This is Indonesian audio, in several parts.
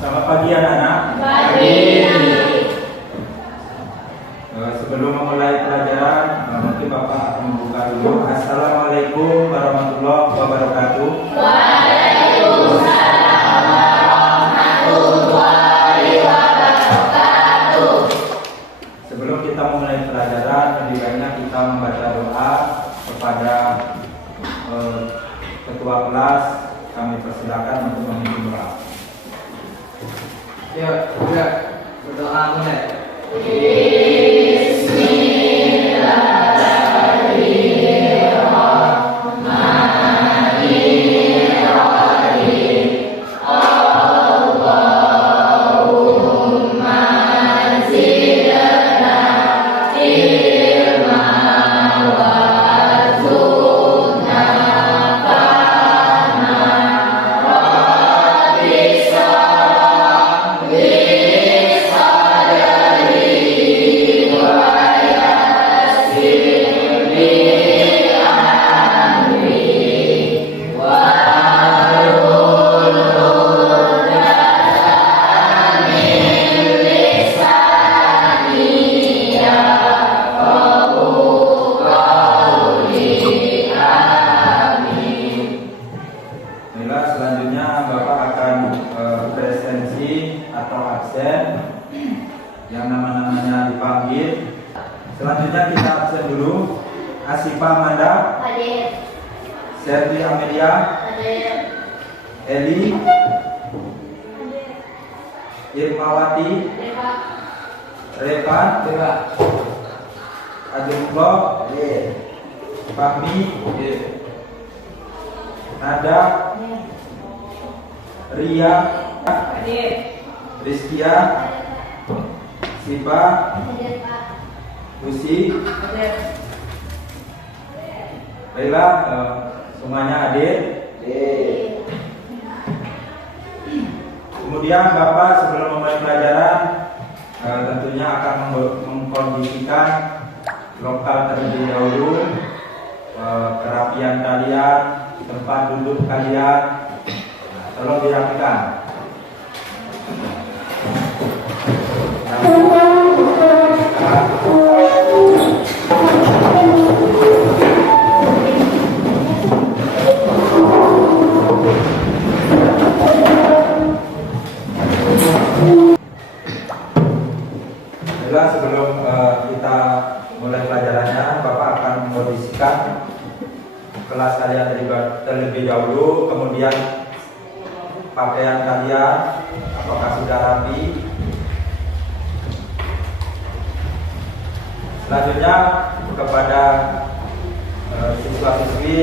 Selamat pagi anak-anak. Pagi. Sebelum memulai pelajaran, mungkin Bapak akan membuka dulu. Assalamualaikum warahmatullahi wabarakatuh. Waalaikumsalam warahmatullahi wabarakatuh. Sebelum kita memulai pelajaran, lebih baiknya kita membaca doa kepada ketua kelas. Kami persilakan untuk memimpin doa. Ya, udah berdoa mulai. Selanjutnya Bapak akan presensi atau absen yang nama-namanya dipanggil. Selanjutnya kita absen dulu. Asifa Amanda, Hadir. Serdi Amelia, Hadir. Eli, Irmawati, Revan, Ajungklo, Fahmi, Nada, Ria, Hadir. Rizkia, Siva, Hadir, Pak. Lucy, Hadir. Baiklah, semuanya hadir. Kemudian Bapak sebelum memulai pelajaran tentunya akan mengkondisikan lokal terlebih dahulu, kerapian kalian, tempat duduk kalian, tolong dirapikan. Sebelum kita mulai pelajarannya, Bapak akan mengkondisikan kelas kalian terlebih dahulu, kemudian pakaian kalian apakah sudah rapi. Selanjutnya kepada siswa-siswi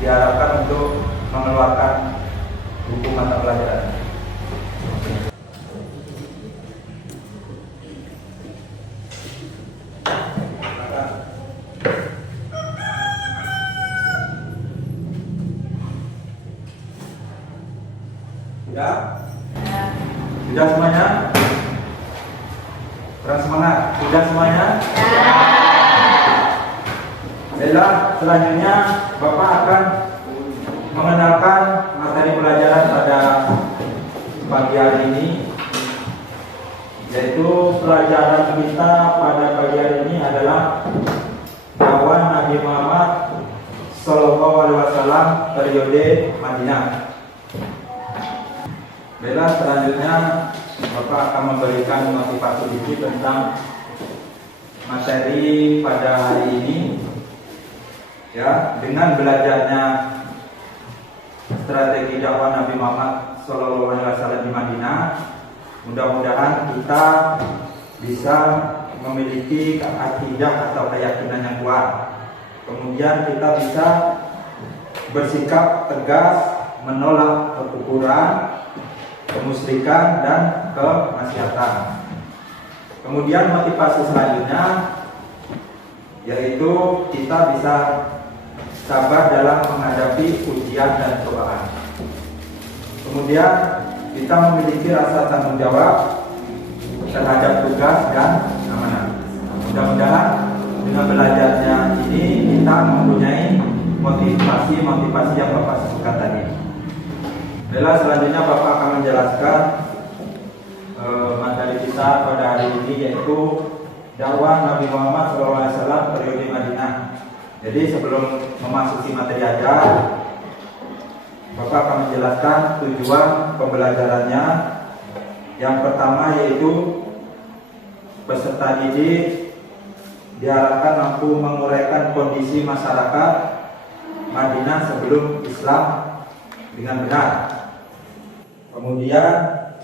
diharapkan untuk mengeluarkan buku mata pelajaran. Sudah semuanya? Kurang semangat. Sudah semuanya? Baiklah, selanjutnya Bapak akan mengenalkan materi pelajaran pada pagi hari ini, yaitu pelajaran kita pada pagi hari ini adalah dakwah Nabi Muhammad SAW periode Madinah. Baiklah, selanjutnya Bapak akan memberikan motivasi sedikit tentang materi pada hari ini. Ya, dengan belajarnya strategi dakwah Nabi Muhammad SAW di Madinah, mudah-mudahan kita bisa memiliki akidah atau keyakinan yang kuat. Kemudian kita bisa bersikap tegas menolak kekufuran, kemusyrikan dan kemaksiatan. Kemudian motivasi selanjutnya yaitu kita bisa sabar dalam menghadapi ujian dan cobaan. Kemudian kita memiliki rasa tanggung jawab terhadap tugas dan amanah. Mudah-mudahan dengan belajarnya ini kita mempunyai motivasi yang Bapak sebutkan tadi. Baiklah, selanjutnya Bapak akan menjelaskan materi kita pada hari ini, yaitu dakwah Nabi Muhammad SAW periode Madinah. Jadi sebelum memasuki materi ajar, Bapak akan menjelaskan tujuan pembelajarannya. Yang pertama yaitu peserta didik diharapkan mampu menguraikan kondisi masyarakat Madinah sebelum Islam dengan benar. Kemudian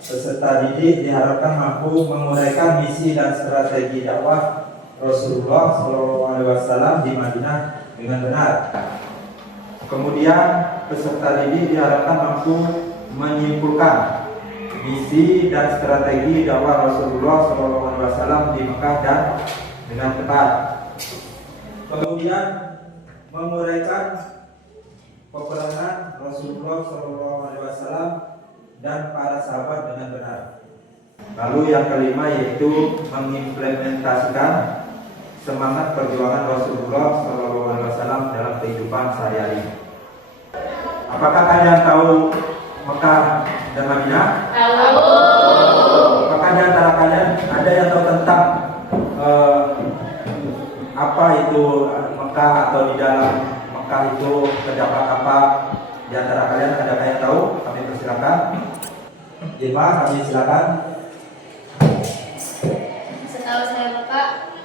peserta didik diharapkan mampu menguraikan misi dan strategi dakwah Rasulullah SAW di Madinah dengan benar. Kemudian peserta didik diharapkan mampu menyimpulkan misi dan strategi dakwah Rasulullah SAW di Mekah dan dengan tepat. Kemudian menguraikan peperangan Rasulullah SAW dan para sahabat dengan benar. Lalu yang kelima yaitu mengimplementasikan semangat perjuangan Rasulullah SAW dalam kehidupan sehari-hari. Apakah kalian tahu Mekah dan Madinah? Tahu. Apakah di antara kalian ada yang tahu tentang apa itu Mekah, atau di dalam Mekah itu terdapat apa? Di antara kalian ada yang tahu? Kami persilakan. Irma, kami silakan. Setahu saya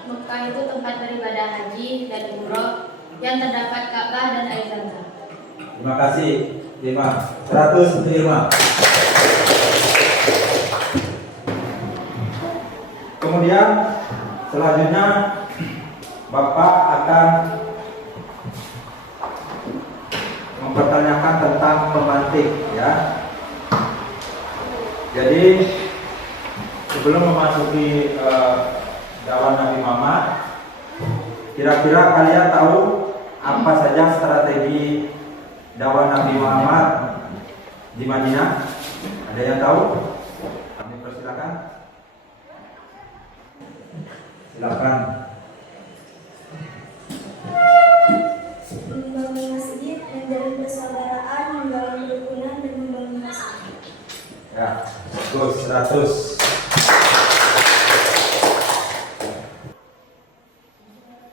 Mekah itu tempat beribadah haji dan umroh yang terdapat Ka'bah dan air Zam-Zam. Terima kasih, Irma. 100 untuk Irma. Kemudian selanjutnya Bapak akan mempertanyakan tentang pemantik, ya. Jadi sebelum memasuki dakwah Nabi Muhammad, kira-kira kalian tahu apa saja strategi dakwah Nabi Muhammad di Madinah? Ada yang tahu? Kami persilakan. Silakan. Membangun masjid, menjalin persaudaraan, membangun kerukunan, dan membangun masjid. Ya, bagus, 100.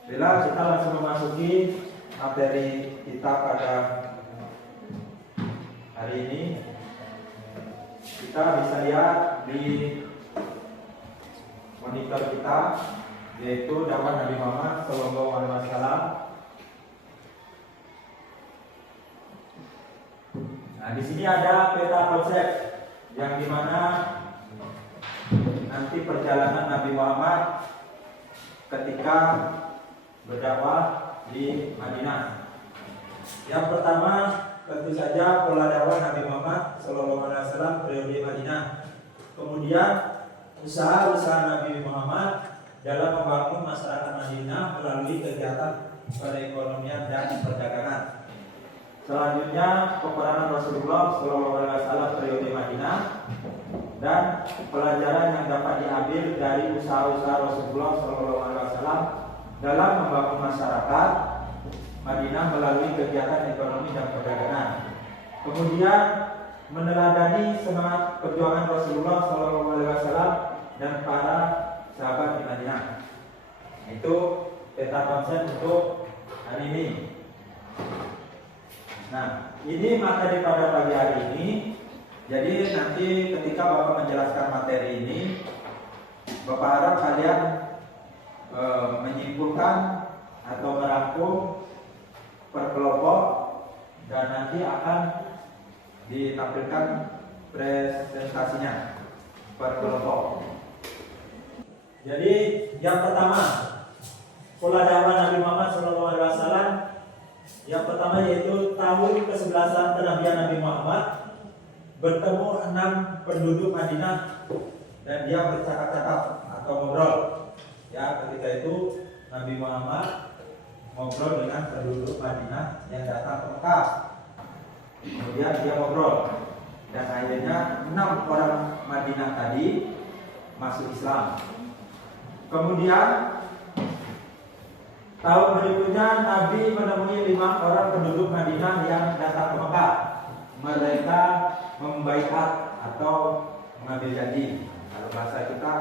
Bila kita langsung memasuki materi kita pada hari ini, kita bisa lihat di monitor kita, yaitu dakwah Nabi Muhammad SAW. Nah, di sini ada peta konsep yang dimana nanti perjalanan Nabi Muhammad ketika berdakwah di Madinah. Yang pertama tentu saja pola dakwah Nabi Muhammad SAW periode Madinah. Kemudian usaha-usaha Nabi Muhammad dalam membangun masyarakat Madinah melalui kegiatan perekonomian dan perdagangan. Selanjutnya peperangan Rasulullah SAW periode Madinah dan pelajaran yang dapat diambil dari usaha-usaha Rasulullah SAW dalam membangun masyarakat Madinah melalui kegiatan ekonomi dan perdagangan. Kemudian meneladani semangat perjuangan Rasulullah SAW dan para sahabat di Madinah. Itu peta konsep untuk hari ini. Nah, ini materi pada pagi hari ini. Jadi nanti ketika Bapak menjelaskan materi ini, Bapak harap kalian menyimpulkan atau merangkum per kelompok dan nanti akan ditampilkan presentasinya per kelompok. Jadi yang pertama, pola dakwah Nabi Muhammad SAW. Yang pertama yaitu tahun ke-11 kenabian Nabi Muhammad, bertemu 6 penduduk Madinah dan dia bercakap-cakap atau ngobrol. Ya, ketika itu Nabi Muhammad ngobrol dengan penduduk Madinah yang datang ke Mekah. Kemudian dia ngobrol dan akhirnya 6 orang Madinah tadi masuk Islam. Kemudian tahun berikutnya Nabi menemui 5 orang penduduk Madinah yang datang ke Mekah. Mereka membaiat atau mengambil janji. Kalau bahasa kita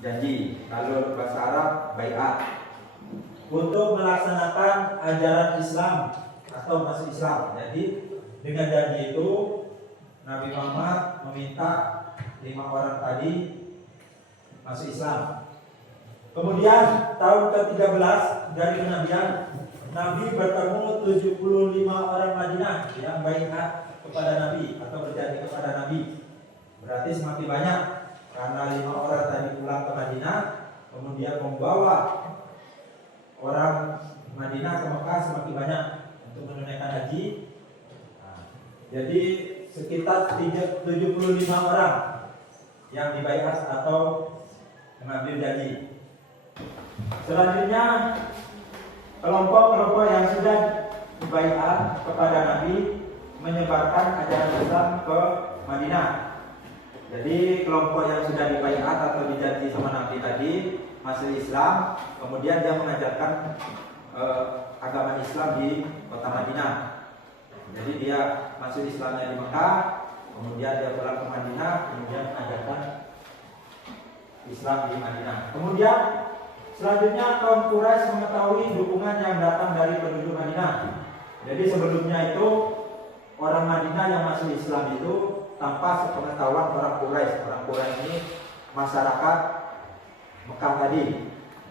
janji, kalau bahasa Arab baiat, untuk melaksanakan ajaran Islam atau masuk Islam. Jadi dengan janji itu Nabi Muhammad meminta 5 orang tadi masuk Islam. Kemudian tahun ke-13 dari kenabian, Nabi bertemu 75 orang Madinah yang baiat kepada Nabi atau berjanji kepada Nabi. Berarti semakin banyak karena 5 orang tadi pulang ke Madinah, kemudian membawa orang Madinah ke Mekah semakin banyak untuk menunaikan haji. Jadi sekitar 75 orang yang dibaiat atau mengambil janji. Selanjutnya kelompok-kelompok yang sudah dibaiat kepada Nabi menyebarkan ajaran Islam ke Madinah. Jadi kelompok yang sudah dibaiat atau dijanji sama Nabi tadi masuk Islam, kemudian dia mengajarkan agama Islam di kota Madinah. Jadi dia masuk Islamnya di Mekah, kemudian dia pulang ke Madinah, kemudian mengajarkan Islam di Madinah. Kemudian selanjutnya kaum Quraisy mengetahui dukungan yang datang dari penduduk Madinah. Jadi sebelumnya itu orang Madinah yang masuk Islam itu tanpa sepengetahuan orang Quraisy. Orang Quraisy ini masyarakat Mekah tadi,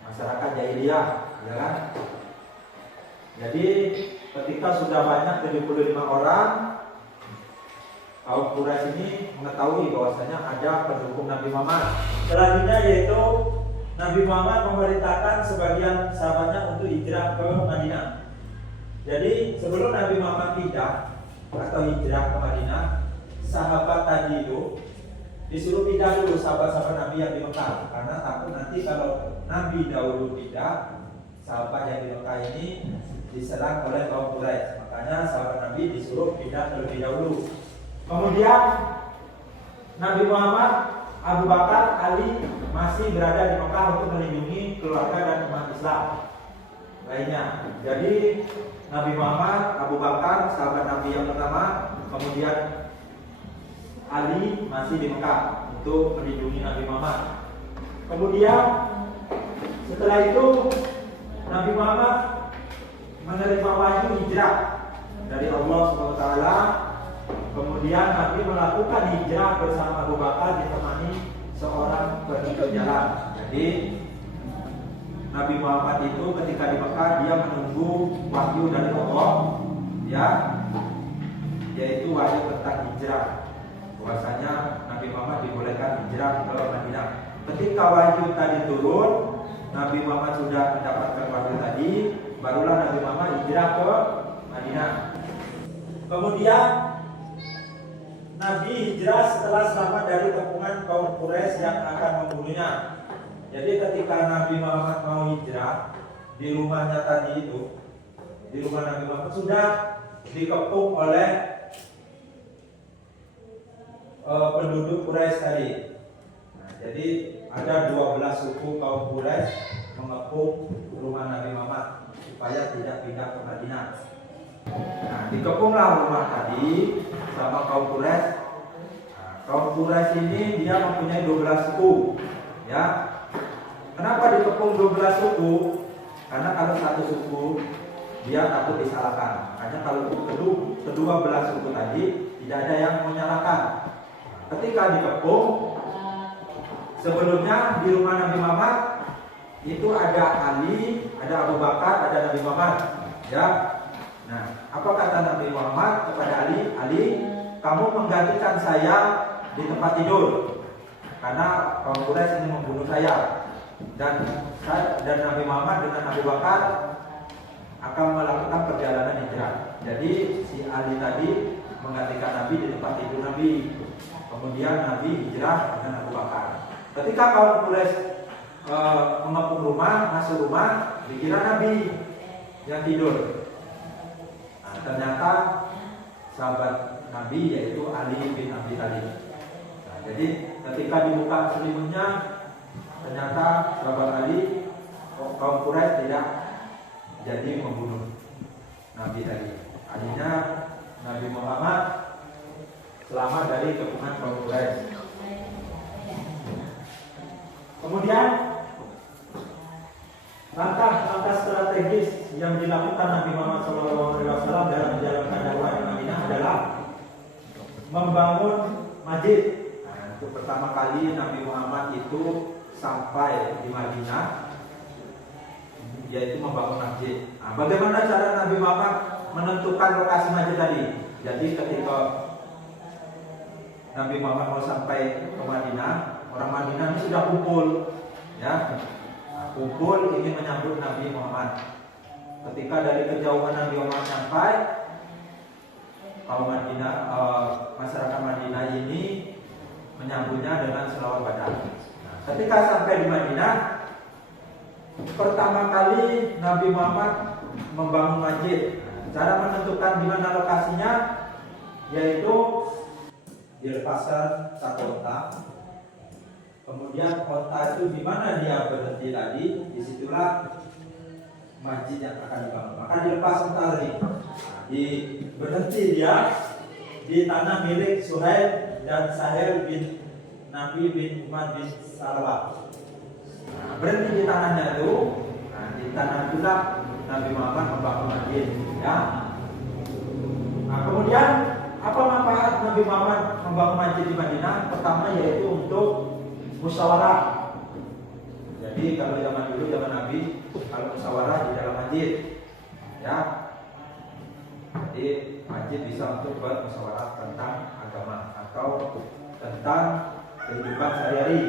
masyarakat jahiliyah, ya kan? Jadi ketika sudah banyak 75 orang, kaum Quraisy ini mengetahui bahwasanya ada pendukung Nabi Muhammad. Selanjutnya yaitu Nabi Muhammad memerintahkan sebagian sahabatnya untuk hijrah ke Madinah. Jadi sebelum Nabi Muhammad pindah atau hijrah ke Madinah, sahabat tadi itu disuruh pindah dulu, sahabat-sahabat Nabi yang di Mekah, karena takut nanti kalau Nabi dahulu pindah, sahabat yang di Mekah ini diserang oleh kaum Quraisy. Makanya sahabat Nabi disuruh pindah terlebih dahulu. Kemudian Nabi Muhammad, Abu Bakar, Ali masih berada di Mekah untuk melindungi keluarga dan umat Islam lainnya. Jadi Nabi Muhammad, Abu Bakar, sahabat Nabi yang pertama, kemudian Ali masih di Mekah untuk melindungi Nabi Muhammad. Kemudian setelah itu Nabi Muhammad menerima wahyu hijrah dari Allah SWT. Kemudian Nabi melakukan hijrah bersama Abu Bakar ditemani seorang penuntut jalan. Jadi Nabi Muhammad itu ketika di Mekah dia menunggu wahyu dari Allah, ya, yaitu wahyu tentang hijrah. Bahwasanya Nabi Muhammad dibolehkan hijrah ke Madinah. Ketika wahyu tadi turun, Nabi Muhammad sudah mendapatkan wahyu tadi, barulah Nabi Muhammad hijrah ke Madinah. Kemudian Nabi hijrah setelah selamat dari kepungan kaum Quraisy yang akan membunuhnya. Jadi ketika Nabi Muhammad mau hijrah, di rumahnya tadi itu, di rumah Nabi Muhammad sudah dikepung oleh penduduk Quraisy tadi. Nah, jadi ada 12 suku kaum Quraisy mengepung rumah Nabi Muhammad supaya tidak pindah ke Madinah. Nah, dikepunglah rumah tadi sama kaum Quraisy. Nah, kaum Quraisy ini dia mempunyai 12 suku, ya. Kenapa dikepung 12 suku? Karena kalau satu suku dia takut disalahkan. Makanya kalau kedua belah suku tadi tidak ada yang menyalahkan. Ketika dikepung, sebelumnya di rumah Nabi Muhammad itu ada Ali, ada Abu Bakar, ada Nabi Muhammad, ya. Nah, apa kata Nabi Muhammad kepada Ali? Ali, kamu menggantikan saya di tempat tidur karena kaum Quraisy ingin membunuh saya. Dan Nabi Muhammad dengan Abu Bakar akan melakukan perjalanan hijrah. Jadi si Ali tadi menggantikan Nabi di tempat tidur Nabi. Kemudian Nabi hijrah dengan Abu Bakar. Ketika kaum Quraisy mengepung rumah, masuk rumah, dikira Nabi yang tidur. Nah, ternyata sahabat Nabi yaitu Ali bin Abi Thalib. Nah, jadi ketika dibuka selimutnya, ternyata sahabat Ali kaum Quraisy tidak jadi membunuh Nabi tadi. Akhirnya Nabi Muhammad selamat dari kepungan kaum Quraisy. Kemudian langkah strategis yang dilakukan Nabi Muhammad SAW dalam menjalankan dakwah di Madinah adalah membangun masjid. Nah, untuk pertama kali Nabi Muhammad itu sampai di Madinah, yaitu membangun masjid. Nah, bagaimana cara Nabi Muhammad menentukan lokasi masjid tadi? Jadi ketika Nabi Muhammad mau sampai ke Madinah, orang Madinah ini sudah kumpul, ya, kumpul ingin menyambut Nabi Muhammad. Ketika dari kejauhan Nabi Muhammad sampai, kaum Madinah, masyarakat Madinah ini menyambutnya dengan selawat badan. Nah, ketika sampai di Madinah, pertama kali Nabi Muhammad membangun masjid. Cara menentukan di mana lokasinya, yaitu dilepaskan satu onta. Kemudian onta itu di mana dia berhenti tadi, disitulah masjid yang akan dibangun. Maka dilepas onta tadi. Berhenti dia di tanah milik Suhail dan Sahel bin Nabi bin Umar bin Salawat. Berhenti di tanahnya itu. Nah, di tanah itulah Nabi Muhammad membangun masjid, ya. Nah, kemudian apa manfaat Nabi Muhammad membangun masjid di Madinah? Pertama yaitu untuk musyawarah. Jadi kalau zaman dulu, zaman Nabi, kalau musyawarah di dalam masjid, ya. Jadi masjid bisa untuk bermusyawarah tentang agama atau tentang kehidupan sehari-hari.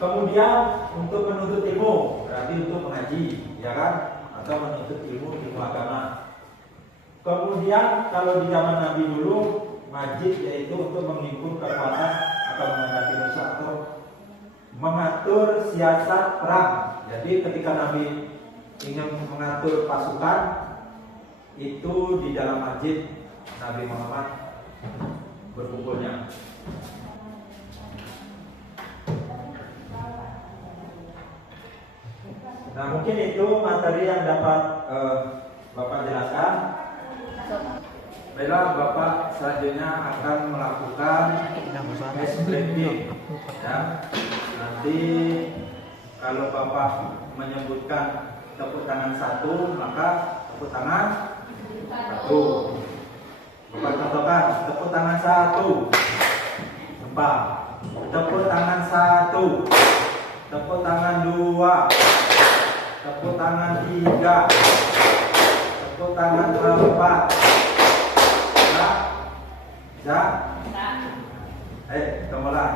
Kemudian untuk menuntut ilmu, berarti untuk mengaji, ya kan? Atau menuntut ilmu agama. Kemudian kalau di zaman Nabi dulu, masjid yaitu untuk menghimpun kekuatan atau menghadapi musuh atau mengatur siasat perang. Jadi ketika Nabi ingin mengatur pasukan, itu di dalam masjid Nabi Muhammad berkumpulnya. Nah, mungkin itu materi yang dapat Bapak jelaskan. Baiklah, Bapak selanjutnya akan melakukan explaining, ya. Nanti kalau Bapak menyebutkan tepuk tangan satu, maka tepuk tangan satu. Bapak contohkan, tepuk tangan satu, empat. Tepuk tangan satu, tepuk tangan dua, tepuk tangan tiga, tepuk tangan empat. Ya? Kemudian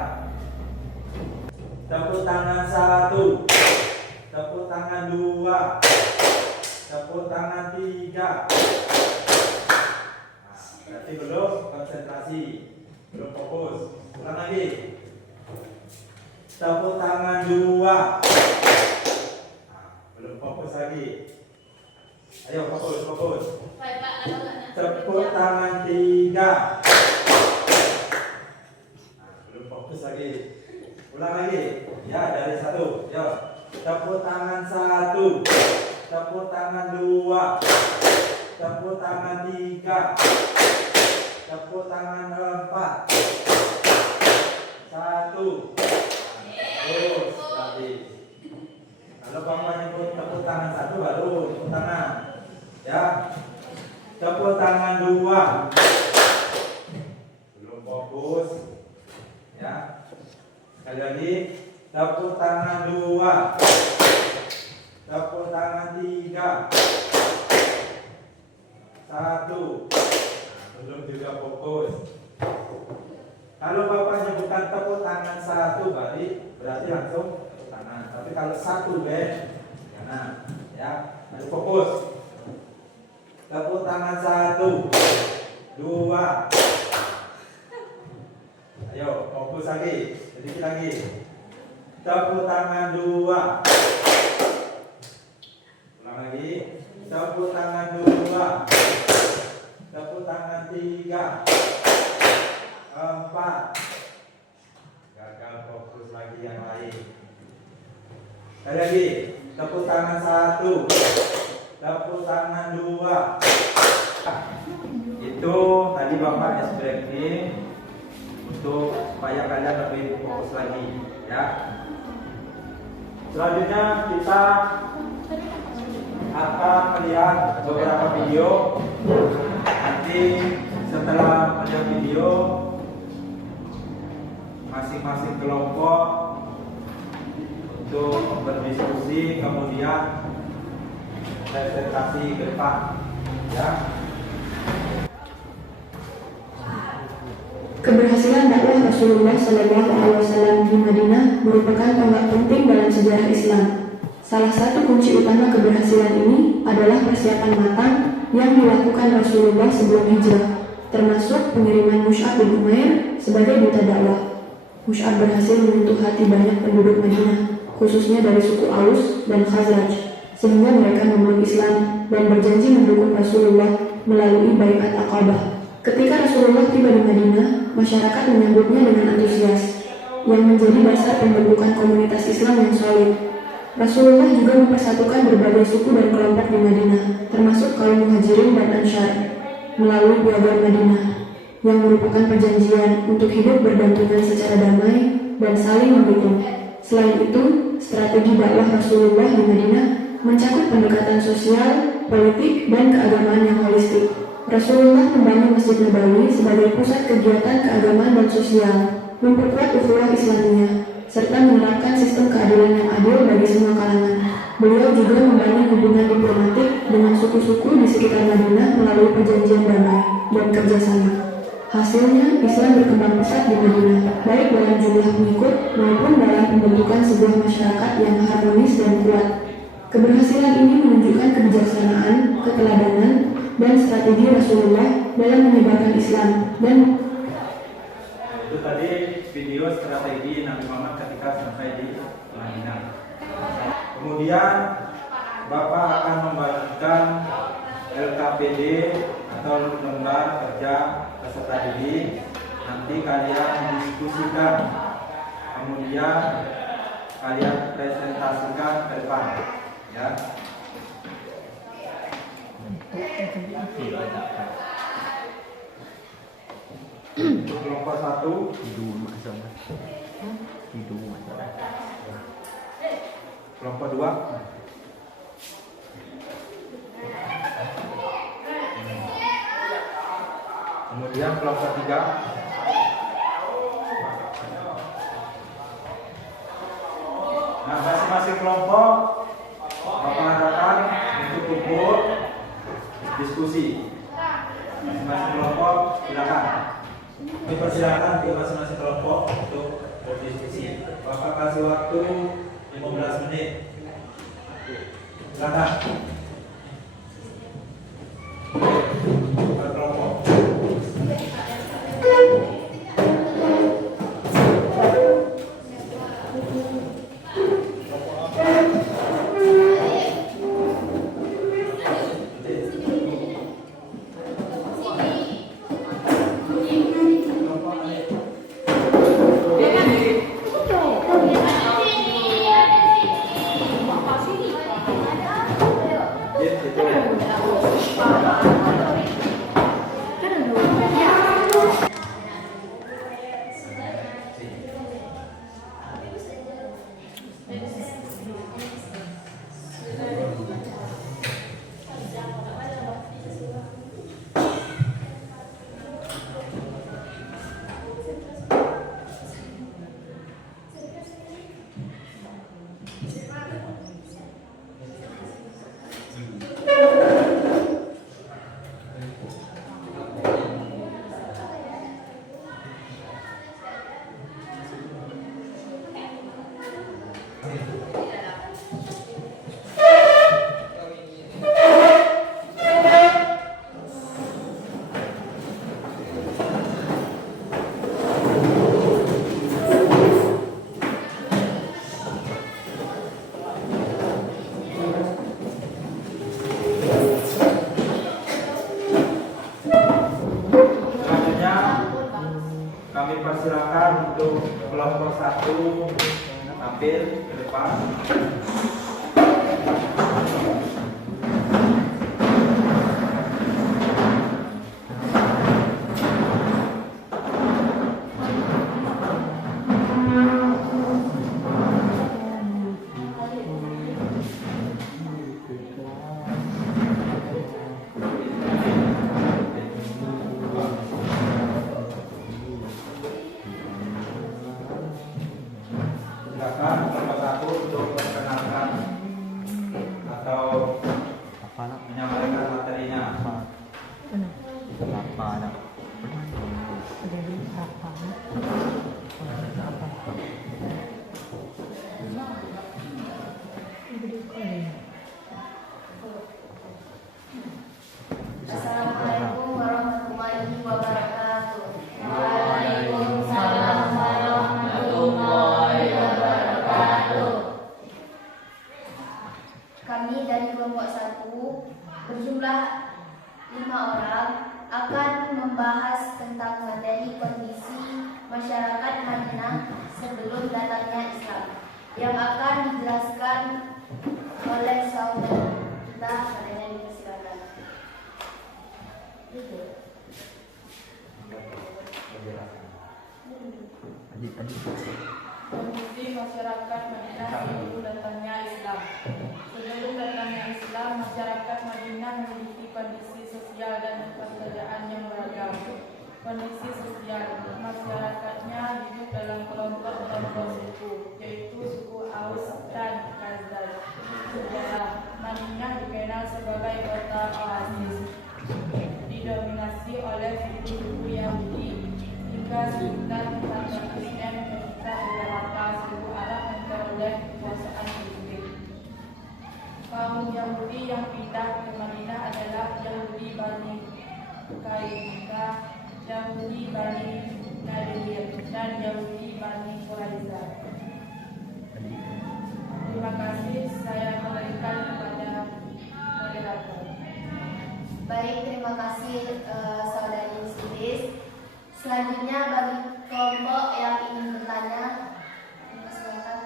tepuk tangan satu, tepuk tangan dua, tepuk tangan tiga. Nah, berarti belum konsentrasi, belum fokus. Ulang lagi. Tepuk tangan dua. Nah, belum fokus lagi. Ayo fokus. Tepuk tangan tiga. Nah, belum fokus lagi. Ulang lagi. Ya, dari satu. Yo. Tepuk tangan satu. Tepuk tangan dua. Tepuk tangan tiga. Tepuk tangan empat. Satu. Terus lagi. Kalau Bapak nyebut tepuk tangan satu, baru tepuk tangan. Ya. Tepuk tangan dua. Belum fokus. Ya. Sekali lagi. Tepuk tangan dua. Tepuk tangan tiga. Satu. Belum juga fokus. Kalau Bapak nyebutkan tepuk tangan satu, berarti langsung tepuk tangan. Tapi kalau satu jangan, ya. Harus fokus. Tepuk tangan satu, dua. Ayo fokus lagi, sedikit lagi. Tepuk tangan dua. Ulang lagi. Tepuk tangan dua. Tepuk tangan tiga. Empat. Gagal fokus lagi yang lain. Sekali lagi. Tepuk tangan 1. Tepuk tangan 2. Itu tadi Bapak explaining untuk supaya kalian lebih fokus lagi ya. Selanjutnya kita akan melihat beberapa video. Nanti setelah melihat video, masing-masing kelompok untuk berdiskusi, kemudian presentasi ke depan ya. Keberhasilan dakwah Rasulullah SAW di Madinah merupakan tonggak penting dalam sejarah Islam. Salah satu kunci utama keberhasilan ini adalah persiapan matang yang dilakukan Rasulullah sebelum hijrah, termasuk pengiriman Mus'ab bin Umair sebagai duta dakwah. Mus'ab berhasil menyentuh hati banyak penduduk Madinah, khususnya dari suku Aus dan Khazraj, sehingga mereka memeluk Islam dan berjanji mendukung Rasulullah melalui Baiat Aqabah. Ketika Rasulullah tiba di Madinah, masyarakat menyambutnya dengan antusias, yang menjadi dasar pembentukan komunitas Islam yang solid. Rasulullah juga mempersatukan berbagai suku dan kelompok di Madinah, termasuk kaum Muhajirin dan Ansyar, melalui Piagam Madinah, yang merupakan perjanjian untuk hidup berdampingan secara damai dan saling mendukung. Selain itu, strategi dakwah Rasulullah di Madinah mencakup pendekatan sosial, politik, dan keagamaan yang holistik. Rasulullah membangun Masjid Nabawi sebagai pusat kegiatan keagamaan dan sosial, memperkuat ukhuwah Islamiyah, serta menerapkan sistem keadilan yang adil bagi semua kalangan. Beliau juga membangun hubungan diplomatik dengan suku-suku di sekitar Madinah melalui perjanjian damai dan kerjasama. Hasilnya, Islam berkembang pesat di Madinah, baik dalam jumlah pengikut maupun dalam pembentukan sebuah masyarakat yang harmonis dan kuat. Keberhasilan ini menunjukkan kebijaksanaan, keteladanan, dan strategi Rasulullah dalam menyebarkan Islam dan itu tadi video strategi Nabi Muhammad ketika sampai di Madinah. Kemudian Bapak akan membagikan LKPD atau lembar kerja peserta didik. Nanti kalian diskusikan, kemudian kalian presentasikan ke depan ya. Untuk kelompok 1 kelompok 2 kemudian kelompok 3 nah masing-masing kelompok Bapak harapkan untuk kumpul diskusi. Masing-masing kelompok silakan. Dipersilakan ke masing-masing kelompok untuk berdiskusi. Bapak kasih waktu 15 menit. Silakan. Per kelompok. Persilakan untuk kelompok 1 tampil ke depan. untuk memperkenalkan atau menyampaikan materinya. Assalamualaikum warahmatullahi wabarakatuh. Waalaikumsalam warahmatullahi wabarakatuh. Kami dari kelompok 1 berjumlah 5 orang akan membahas tentang materi kondisi masyarakat Madinah sebelum datangnya Islam yang akan dijelaskan oleh saudara kita. Adanya dipersilakan. Kondisi masyarakat Madinah sebelum datangnya Islam. Sebelum datangnya Islam, masyarakat Madinah memiliki kondisi sosial dan pekerjaan yang beragam. Kondisi sosial, masyarakatnya hidup dalam kelompok-kelompok suku, yaitu suku Aus dan Khazraj. Sejarah, Madinah dikenal sebagai kota oasis, didominasi oleh suku-suku Yahudi hingga sekitar tahun Islam ketika beberapa suku Arab memperoleh kekuasaan politik. Kaum Yahudi yang pindah ke Madinah adalah Yahudi Bani Qainuqa, Yahudi Bani Nadir, dan Yahudi Bani Quraiza. Terima kasih, saya kembalikan kepada moderator. Baik, terima kasih saudari Silis. Selanjutnya bagi kelompok yang ingin bertanya, silakan.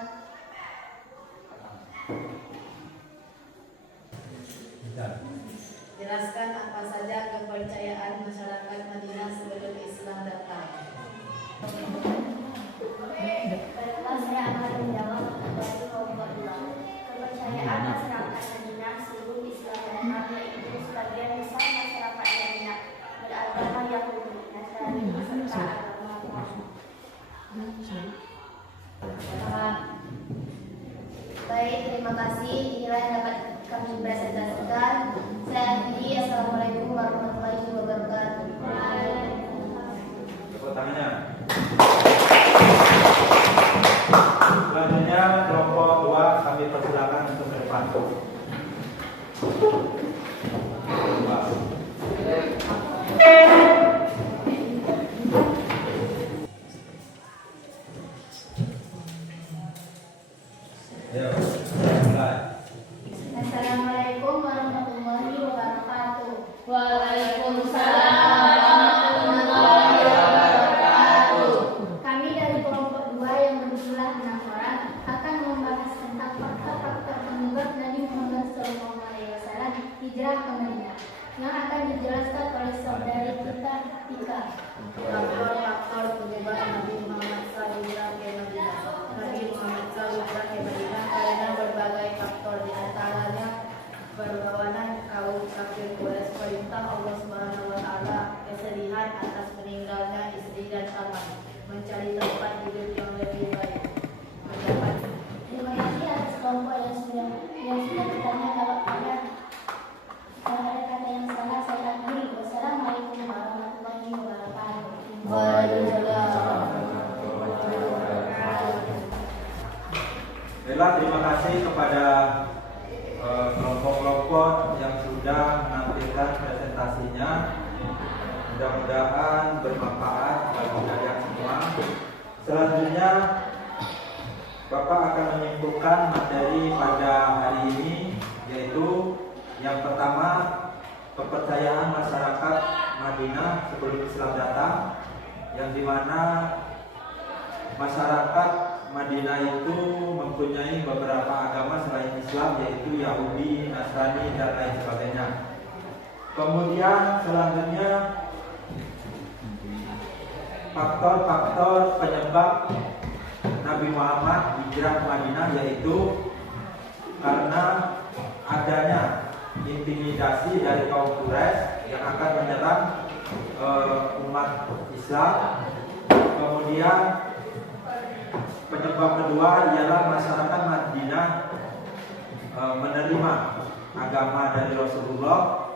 Jelaskan apa saja kepercayaan masyarakat Madinah sebelum Islam datang. Baiklah, saya akan menjawab dari kelompok 2. Kepercayaan masyarakat Madinah sebelum Islam datang yaitu sebagian besar masyarakat Madinah beragama Yahudi, Nasrani, serta agama Baik, terima kasih. Inilah yang dapat kami presentasikan. Saya akhiri. Assalamualaikum warahmatullahi wabarakatuh. Tepuk tangannya. Selanjutnya kelompok 2 kami persilakan untuk ke depan. Ayo, mulai. Assalamualaikum warahmatullahi wabarakatuh. Waalaikumsalam warahmatullahi wabarakatuh. Kami dari kelompok 2 yang berjumlah 6 orang akan membahas tentang faktor-faktor penyebab Nabi Muhammad SAW hijrah ke Madinah yang akan dijelaskan oleh saudari kita Tika. Faktor penyebab Nabi Muhammad SAW hijrah ke Madinah. Nabi Muhammad SAW hijrah ke Madinah karena berbagai faktor, di antaranya perlawanan kaum kafir Quraisy, perintah Allah Subhanahu wa taala, kesedihan atas meninggalnya istri dan anak, mencari tempat hidup yang lebih baik, mendapat. Terima kasih atas kelompok yang sudah ditanya. Kalau ada kata yang salah saya akhiri. Wassalamualaikum warahmatullahi wabarakatuh. Baiklah, terima kasih kepada kelompok-kelompok yang sudah menampilkan presentasinya. Mudah-mudahan bermanfaat bagi kalian semua. Selanjutnya Bapak akan menyimpulkan materi pada hari ini, yaitu yang pertama, kepercayaan masyarakat Madinah sebelum Islam datang, yang dimana masyarakat Madinah itu mempunyai beberapa agama selain Islam, yaitu Yahudi, Nasrani, dan lain sebagainya. Kemudian selanjutnya faktor-faktor penyebab Nabi Muhammad hijrah ke Madinah, yaitu karena adanya intimidasi dari kaum Quraisy yang akan menyerang umat Islam. Kemudian penyebab kedua ialah masyarakat Madinah agama dari Rasulullah,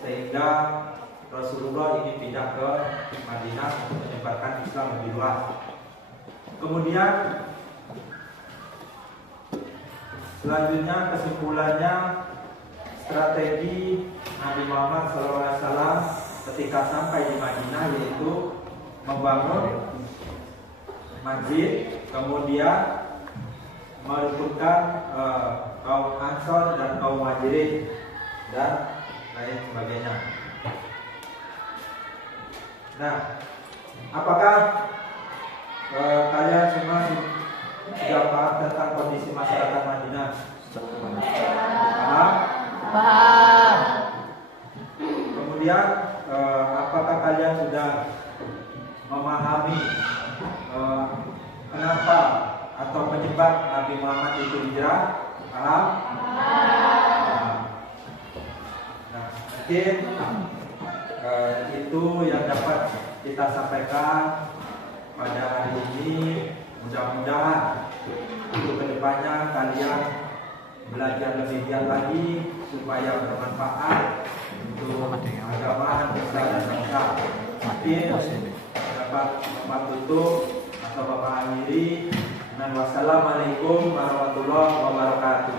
sehingga Rasulullah ini pindah ke Madinah untuk menyebarkan Islam lebih luas. Kemudian selanjutnya kesimpulannya, strategi Nabi Muhammad SAW ketika sampai di Madinah yaitu membangun masjid, kemudian merupakan kaum Ansor dan kaum Muhajirin dan lain sebagainya. Nah, apakah kalian semua sudah paham tentang kondisi masyarakat Madinah? Paham? Paham. Kemudian apakah kalian sudah memahami kenapa atau penyebab Nabi Muhammad itu hijrah? Paham? Nah, mungkin itu yang dapat kita sampaikan pada hari ini. Mudah-mudahan untuk kedepannya kalian belajar lebih giat lagi supaya bermanfaat untuk agama kita dan bangsa. Mungkin dapat Bapak tutup atau Bapak akhiri dengan wassalamualaikum warahmatullahi wabarakatuh.